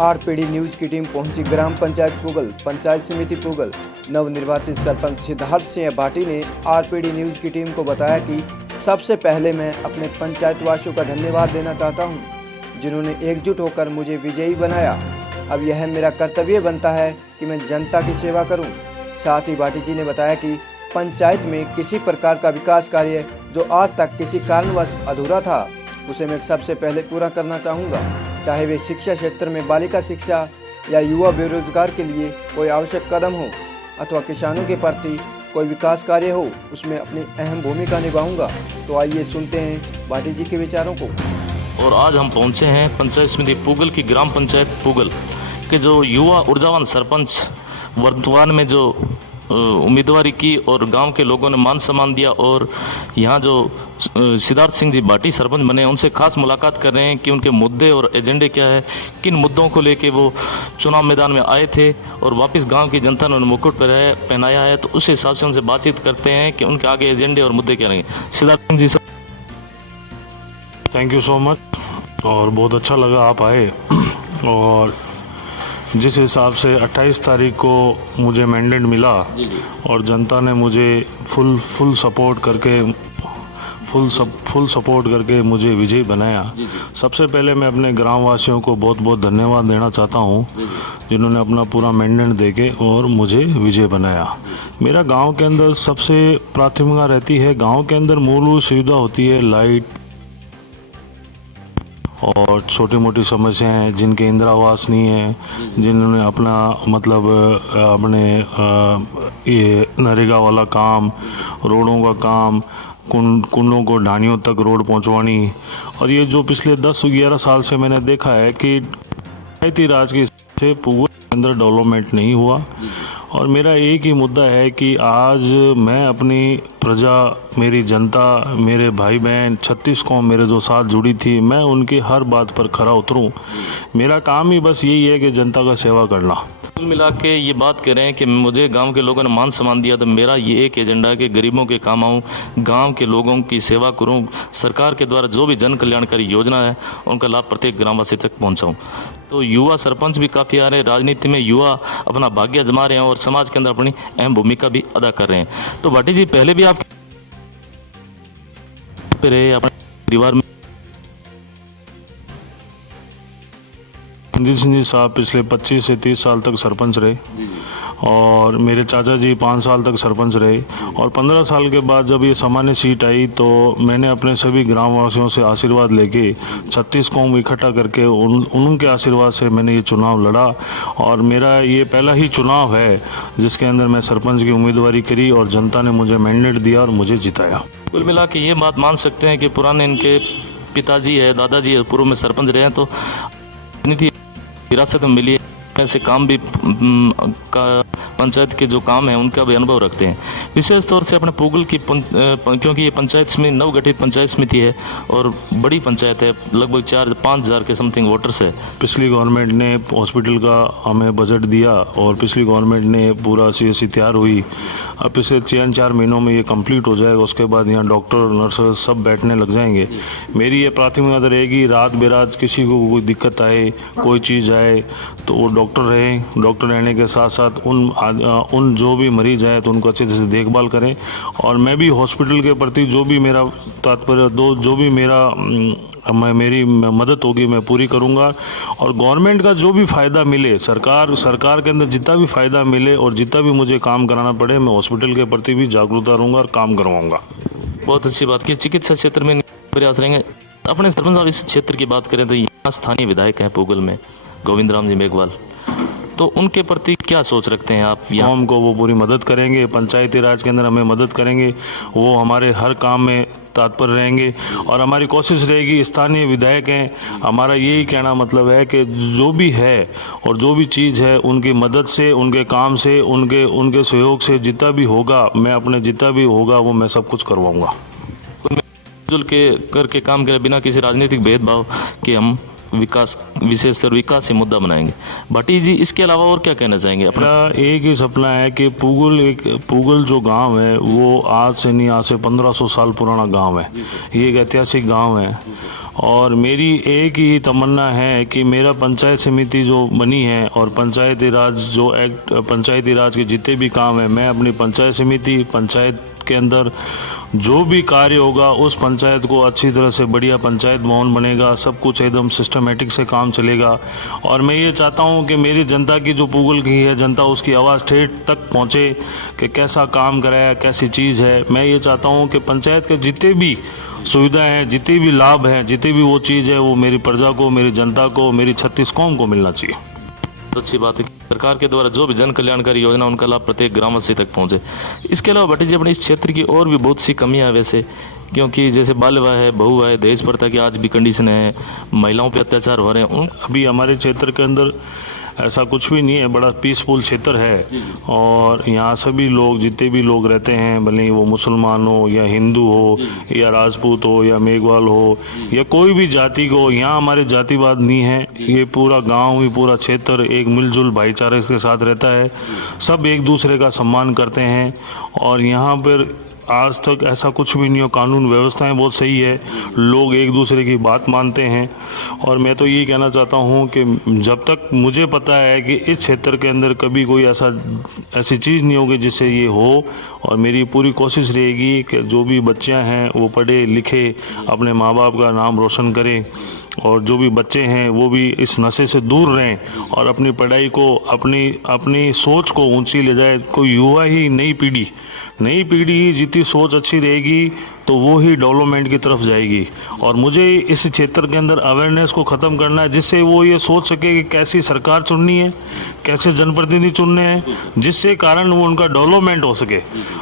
RPD news की team पहुंची ग्राम पंचायत पुगल, पंचायत समिति पुगल। नवनिर्वाचित सरपंच सिद्धार्थ सिंह बाटी ने आरपीडी न्यूज की टीम को बताया कि सबसे पहले मैं अपने पंचायतवासियों का धन्यवाद देना चाहता हूं, जिन्होंने एकजुट होकर मुझे विजयी बनाया। अब यह मेरा कर्तव्य बनता है कि मैं जनता की सेवा करूं। साथ ही बाटी जी ने बताया कि पंचायत में किसी प्रकार का विकास कार्य जो आज तक किसी कारणवश अधूरा था, उसे मैं सबसे पहले पूरा करना चाहूँगा। चाहे वे शिक्षा क्षेत्र में बालिका शिक्षा या युवा बेरोजगार के लिए कोई आवश्यक कदम हो अथवा किसानों के प्रति कोई विकास कार्य हो, उसमें अपनी अहम भूमिका निभाऊंगा। तो आइए सुनते हैं बाटी जी के विचारों को। और आज हम पहुंचे हैं पंचायत समिति पुगल की ग्राम पंचायत पुगल के जो युवा ऊर्जावान सरपंच वर्तमान में जो उम्मीदवारी की और गांव के लोगों ने मान सम्मान दिया, और यहाँ जो सिद्धार्थ सिंह जी बाटी सरपंच बने, उनसे खास मुलाकात कर रहे हैं कि उनके मुद्दे और एजेंडे क्या है, किन मुद्दों को लेके वो चुनाव मैदान में आए थे और वापस गांव की जनता ने उन्हें मुकुट पहनाया है। तो उस हिसाब से उनसे बातचीत करते हैं कि उनके आगे एजेंडे और मुद्दे क्या रहेंगे। Siddharth Singh ji sir, thank you so much, और बहुत अच्छा लगा आप आए। और जिस हिसाब से 28 तारीख को मुझे मैंडेट मिला और जनता ने मुझे फुल सपोर्ट करके मुझे विजयी बनाया, सबसे पहले मैं अपने ग्राम वासियों को बहुत बहुत धन्यवाद देना चाहता हूं, जिन्होंने अपना पूरा मैंडेट देके और मुझे विजय बनाया। मेरा गांव के अंदर सबसे प्राथमिकता रहती है, गांव के अंदर मूलभूत सुविधा होती है, लाइट और छोटी मोटी समस्याएं हैं, जिनके इंदिरा आवास नहीं है, जिन्होंने अपना मतलब अपने ये नरेगा वाला काम, रोडों का काम, कुंडों को ढानियों तक रोड पहुंचवानी। और ये जो पिछले 10-11 साल से मैंने देखा है कि पंचायती राज के से पूरे अंदर डेवलपमेंट नहीं हुआ। और मेरा एक ही मुद्दा है कि आज मैं अपनी प्रजा, मेरी जनता, मेरे भाई बहन 36 कौम मेरे जो साथ जुड़ी थी, मैं उनकी हर बात पर खरा उतरूं। मेरा काम ही बस यही है कि जनता का सेवा करना। कुल मिला के ये बात कह रहे हैं कि मुझे गांव के लोगों ने मान सम्मान दिया, तो मेरा ये एक एजेंडा है कि गरीबों के काम आऊँ, गांव के लोगों की सेवा करूं, सरकार के द्वारा जो भी जन कल्याणकारी योजना है उनका लाभ प्रत्येक ग्रामवासी तक पहुंचाऊं। तो युवा सरपंच भी काफ़ी आ रहे हैं, राजनीति में युवा अपना भाग्य आजमा रहे हैं और समाज के अंदर अपनी अहम भूमिका भी अदा कर रहे हैं। तो भाटी जी, पहले भी आप रहे अपने परिवार में? रणजीत सिंह जी साहब पिछले 25 से 30 साल तक सरपंच रहे, और मेरे चाचा जी 5 साल तक सरपंच रहे। और 15 साल के बाद जब ये सामान्य सीट आई, तो मैंने अपने सभी ग्रामवासियों से आशीर्वाद लेके 36 कौम इकट्ठा करके उनके आशीर्वाद से मैंने ये चुनाव लड़ा। और मेरा ये पहला ही चुनाव है जिसके अंदर मैं सरपंच की उम्मीदवारी करी और जनता ने मुझे मैंडेट दिया और मुझे जिताया। कुल मिला के ये बात मान सकते हैं कि पुराने इनके पिताजी है, दादाजी है, पूर्व में सरपंच रहे हैं, तो राजनीति विरासत में मिली है। ऐसे काम भी पंचायत के जो काम है उनका भी अनुभव रखते हैं, विशेष तौर से अपने पुगल की क्योंकि ये पंचायत समिति नवगठित पंचायत समिति है और बड़ी पंचायत है, लगभग 4-5 हज़ार के समथिंग वोटर्स है। पिछली गवर्नमेंट ने हॉस्पिटल का हमें बजट दिया और पिछली गवर्नमेंट ने पूरा CSC तैयार हुई। अब पिछले 3-4 महीनों में ये कंप्लीट हो जाएगा, उसके बाद यहाँ डॉक्टर नर्सेस सब बैठने लग जाएंगे। मेरी ये प्राथमिकता रहेगी, रात बेरात किसी को कोई दिक्कत आए, कोई चीज़ आए, तो वो डॉक्टर रहे, डॉक्टर रहने के साथ साथ उन जो भी मरीज आए तो उनको अच्छे से देखभाल करें। और मैं भी हॉस्पिटल के प्रति जो भी मेरा तात्पर्य जो भी मेरी मदद होगी मैं पूरी करूंगा। और गवर्नमेंट का जो भी फ़ायदा मिले, सरकार के अंदर जितना भी फ़ायदा मिले और जितना भी मुझे काम कराना पड़े, मैं हॉस्पिटल के प्रति भी जागरूकता रहूँगा और काम करवाऊँगा। बहुत अच्छी बात की। चिकित्सा क्षेत्र में प्रयास रहेंगे। अपने सरपंच साहब, इस क्षेत्र की बात करें तो यहाँ स्थानीय विधायक हैं पुगल में गोविंद राम जी मेघवाल, तो उनके प्रति क्या सोच रखते हैं आप? कौम को वो पूरी मदद करेंगे, पंचायती राज के अंदर हमें मदद करेंगे, वो हमारे हर काम में तत्पर रहेंगे। और हमारी कोशिश रहेगी, स्थानीय विधायक हैं, हमारा यही कहना मतलब है कि जो भी है और जो भी चीज़ है उनकी मदद से, उनके काम से, उनके सहयोग से जितना भी होगा, मैं अपने जितना भी होगा वो मैं सब कुछ करवाऊँगा। मिलजुल के करके काम करें बिना किसी राजनीतिक भेदभाव के, हम विकास विशेषकर विकास ही मुद्दा बनाएंगे। भाटी जी, इसके अलावा और क्या कहना चाहेंगे अपना? मेरा एक ही सपना है कि पुगल जो गांव है वो आज से नहीं, आज से 1500 साल पुराना गांव है। ये एक ऐतिहासिक गांव है और मेरी एक ही तमन्ना है कि मेरा पंचायत समिति जो बनी है और पंचायती राज जो एक्ट, पंचायती राज के जितने भी काम है, मैं अपनी पंचायत समिति, पंचायत के अंदर जो भी कार्य होगा उस पंचायत को अच्छी तरह से बढ़िया पंचायत भवन बनेगा, सब कुछ एकदम सिस्टमेटिक से काम चलेगा। और मैं ये चाहता हूँ कि मेरी जनता की जो पुगल की है जनता, उसकी आवाज़ ठेठ तक पहुँचे कि कैसा काम कराया, कैसी चीज़ है। मैं ये चाहता हूँ कि पंचायत के जितने भी सुविधाएं हैं, जितने भी लाभ हैं, जितनी भी वो चीज़ है, वो मेरी प्रजा को, मेरी जनता को, मेरी 36 कौम को मिलना चाहिए। तो अच्छी बात है, सरकार के द्वारा जो भी जन कल्याणकारी योजना उनका लाभ प्रत्येक ग्रामवासी तक पहुंचे। इसके अलावा भट्टी जी, अपने इस क्षेत्र की और भी बहुत सी कमियां है वैसे, क्योंकि जैसे बाल विवाह है, बहु है, दहेज प्रथा की आज भी कंडीशन है, महिलाओं पे अत्याचार हो रहे हैं। अभी हमारे क्षेत्र के अंदर ऐसा कुछ भी नहीं है, बड़ा पीसफुल क्षेत्र है और यहाँ सभी लोग, जितने भी लोग रहते हैं, भले ही वो मुसलमान हो या हिंदू हो या राजपूत हो या मेघवाल हो या कोई भी जाति को, यहाँ हमारे जातिवाद नहीं है। ये पूरा गांव ही, पूरा क्षेत्र एक मिलजुल भाईचारे के साथ रहता है, सब एक दूसरे का सम्मान करते हैं और यहाँ पर आज तक ऐसा कुछ भी नहीं हो। कानून व्यवस्थाएं बहुत सही है, लोग एक दूसरे की बात मानते हैं और मैं तो यही कहना चाहता हूं कि जब तक मुझे पता है कि इस क्षेत्र के अंदर कभी कोई ऐसी चीज़ नहीं होगी जिससे ये हो, और मेरी पूरी कोशिश रहेगी कि जो भी बच्चियां हैं वो पढ़े लिखे, अपने माँ बाप का नाम रोशन करें और जो भी बच्चे हैं वो भी इस नशे से दूर रहें और अपनी पढ़ाई को, अपनी सोच को ऊंची ले जाए। कोई युवा ही नई पीढ़ी जितनी सोच अच्छी रहेगी तो वो ही डेवलपमेंट की तरफ जाएगी। और मुझे इस क्षेत्र के अंदर अवेयरनेस को ख़त्म करना है, जिससे वो ये सोच सके कि कैसी सरकार चुननी है, कैसे जनप्रतिनिधि चुनने हैं, जिससे कारण वो उनका डेवलपमेंट हो सके।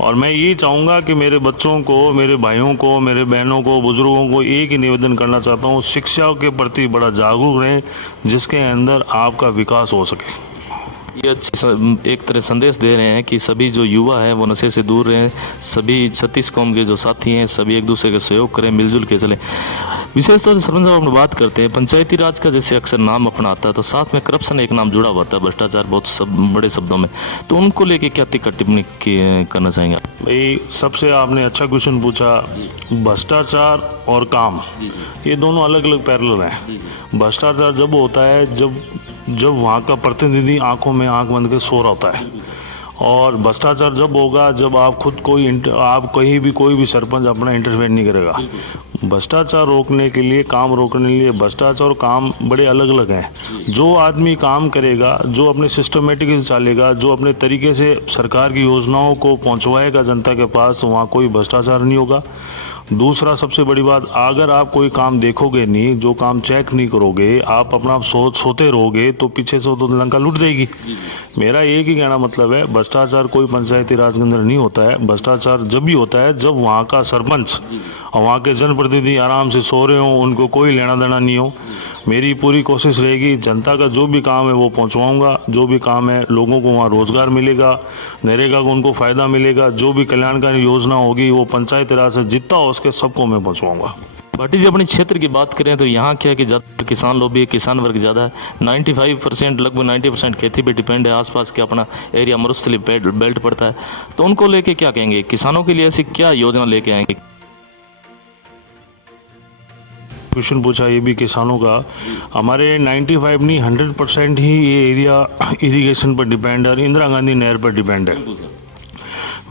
और मैं ये चाहूँगा कि मेरे बच्चों को, मेरे भाइयों को, मेरे बहनों को, बुजुर्गों को एक ही निवेदन करना चाहता हूँ, शिक्षा के प्रति बड़ा जागरूक रहें, जिसके अंदर आपका विकास हो सके। ये एक तरह संदेश दे रहे हैं कि सभी जो युवा है वो नशे से दूर रहें, सभी 36 कौम के जो साथी हैं सभी एक दूसरे का सहयोग करें, मिलजुल के चलें। विशेष तौर से सरपंच साहब, हम बात करते हैं पंचायती राज का, जैसे अक्सर नाम अपना आता है तो साथ में करप्शन एक नाम जुड़ा हुआ था, भ्रष्टाचार बहुत बड़े शब्दों में, तो उनको लेके क्या टिप्पणी करना चाहेंगे? भाई, सबसे आपने अच्छा क्वेश्चन पूछा। भ्रष्टाचार और काम, ये दोनों अलग अलग पैरेलल हैं। भ्रष्टाचार जब होता है जब वहाँ का प्रतिनिधि आंखों में आंख बंद के सो रहा होता है, और भ्रष्टाचार जब होगा जब आप खुद आप कहीं भी कोई भी सरपंच अपना इंटरवेंट नहीं करेगा। भ्रष्टाचार रोकने के लिए, काम रोकने के लिए भ्रष्टाचार और काम बड़े अलग अलग हैं। जो आदमी काम करेगा, जो अपने सिस्टमेटिक से चलेगा, जो अपने तरीके से सरकार की योजनाओं को पहुंचवाएगा जनता के पास, तो वहाँ कोई भ्रष्टाचार नहीं होगा। दूसरा सबसे बड़ी बात, अगर आप कोई काम देखोगे नहीं, जो काम चेक नहीं करोगे, आप अपना सोते रहोगे तो पीछे से तो लंका लुट जाएगी। मेरा एक ही कहना मतलब है, भ्रष्टाचार कोई पंचायती राज के अंदर नहीं होता है। भ्रष्टाचार जब भी होता है जब वहाँ का सरपंच और वहाँ के जनप्रतिनिधि आराम से सो रहे हों, उनको कोई लेना देना नहीं हो। मेरी पूरी कोशिश रहेगी, जनता का जो भी काम है वो पहुंचवाऊंगा। जो भी काम है, लोगों को वहाँ रोजगार मिलेगा, नरेगा को उनको फ़ायदा मिलेगा, जो भी कल्याणकारी योजना होगी वो पंचायत राज से जितना हो सके सबको मैं पहुंचवाऊंगा। भाटी जी, अपने क्षेत्र की बात करें तो यहाँ क्या है कि ज़्यादा किसान लोग भी, किसान वर्ग ज़्यादा है। 95% लगभग 90% खेती पे डिपेंड है। आसपास के अपना एरिया मरुस्थली बेल्ट पड़ता है, तो उनको लेके क्या कहेंगे? किसानों के लिए ऐसी क्या योजना लेके आएंगे? क्वेश्चन पूछा ये भी किसानों का। हमारे 95 नहीं 100% ही ये एरिया इरिगेशन पर डिपेंड है और इंदिरा गांधी नहर पर डिपेंड है।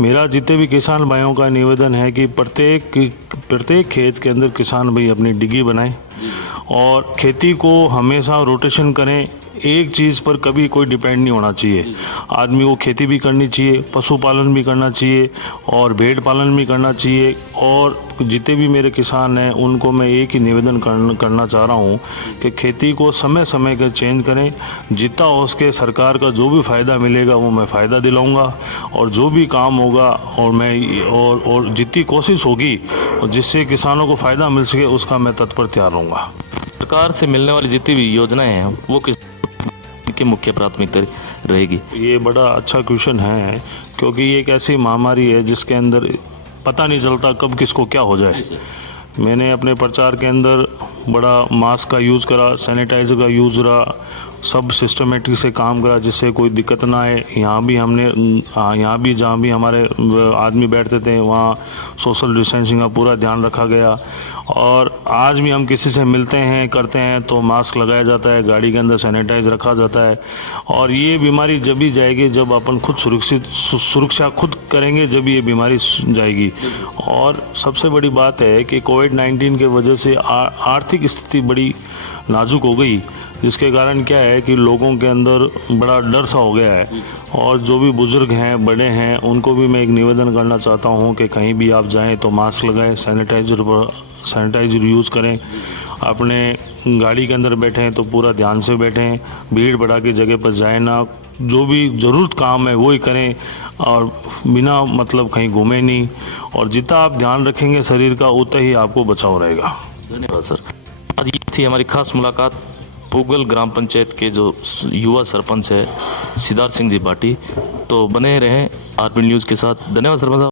मेरा जितने भी किसान भाइयों का निवेदन है कि प्रत्येक खेत के अंदर किसान भाई अपनी डिगी बनाएं और खेती को हमेशा रोटेशन करें। एक चीज़ पर कभी कोई डिपेंड नहीं होना चाहिए। आदमी को खेती भी करनी चाहिए, पशुपालन भी करना चाहिए और भेड़ पालन भी करना चाहिए। और जितने भी मेरे किसान हैं उनको मैं एक ही निवेदन करना चाह रहा हूँ कि खेती को समय समय पर चेंज करें। जितना हो सके सरकार का जो भी फ़ायदा मिलेगा वो मैं फ़ायदा दिलाऊंगा और जो भी काम होगा और जितनी कोशिश होगी और जिससे किसानों को फ़ायदा मिल सके उसका मैं तत्पर तैयार रहूँगा। सरकार से मिलने वाली जितनी भी योजनाएं हैं वो किस की मुख्य प्राथमिकता रहेगी? ये बड़ा अच्छा क्वेश्चन है, क्योंकि ये एक ऐसी महामारी है जिसके अंदर पता नहीं चलता कब किसको क्या हो जाए। मैंने अपने प्रचार के अंदर बड़ा मास्क का यूज़ करा, सैनिटाइज़र का यूज़ रहा, सब सिस्टमेटिक से काम करा जिससे कोई दिक्कत ना आए। यहाँ भी हमने यहाँ भी जहाँ भी हमारे आदमी बैठते थे वहाँ सोशल डिस्टेंसिंग का पूरा ध्यान रखा गया। और आज भी हम किसी से मिलते हैं करते हैं तो मास्क लगाया जाता है, गाड़ी के अंदर सैनिटाइज रखा जाता है। और ये बीमारी जब भी जाएगी जब अपन खुद सुरक्षा खुद करेंगे, जब ये बीमारी जाएगी। और सबसे बड़ी बात है कि कोविड-19 के वजह से आर्थिक स्थिति बड़ी नाजुक हो गई, जिसके कारण क्या है कि लोगों के अंदर बड़ा डर सा हो गया है। और जो भी बुजुर्ग हैं, बड़े हैं, उनको भी मैं एक निवेदन करना चाहता हूं कि कहीं भी आप जाएं तो मास्क लगाएं, सैनिटाइजर यूज़ करें, अपने गाड़ी के अंदर बैठें तो पूरा ध्यान से बैठें, भीड़ भड़ाके जगह पर जाएं ना, जो भी ज़रूरत काम है वही करें और बिना मतलब कहीं घूमें नहीं। और जितना आप ध्यान रखेंगे शरीर का उतना ही आपको बचाव रहेगा। धन्यवाद सर। आज ये थी हमारी खास मुलाकात पूगल ग्राम पंचायत के जो युवा सरपंच है सिद्धार्थ सिंह जी बाटी। तो बने रहें आरपी न्यूज़ के साथ। धन्यवाद सरपंच साहब।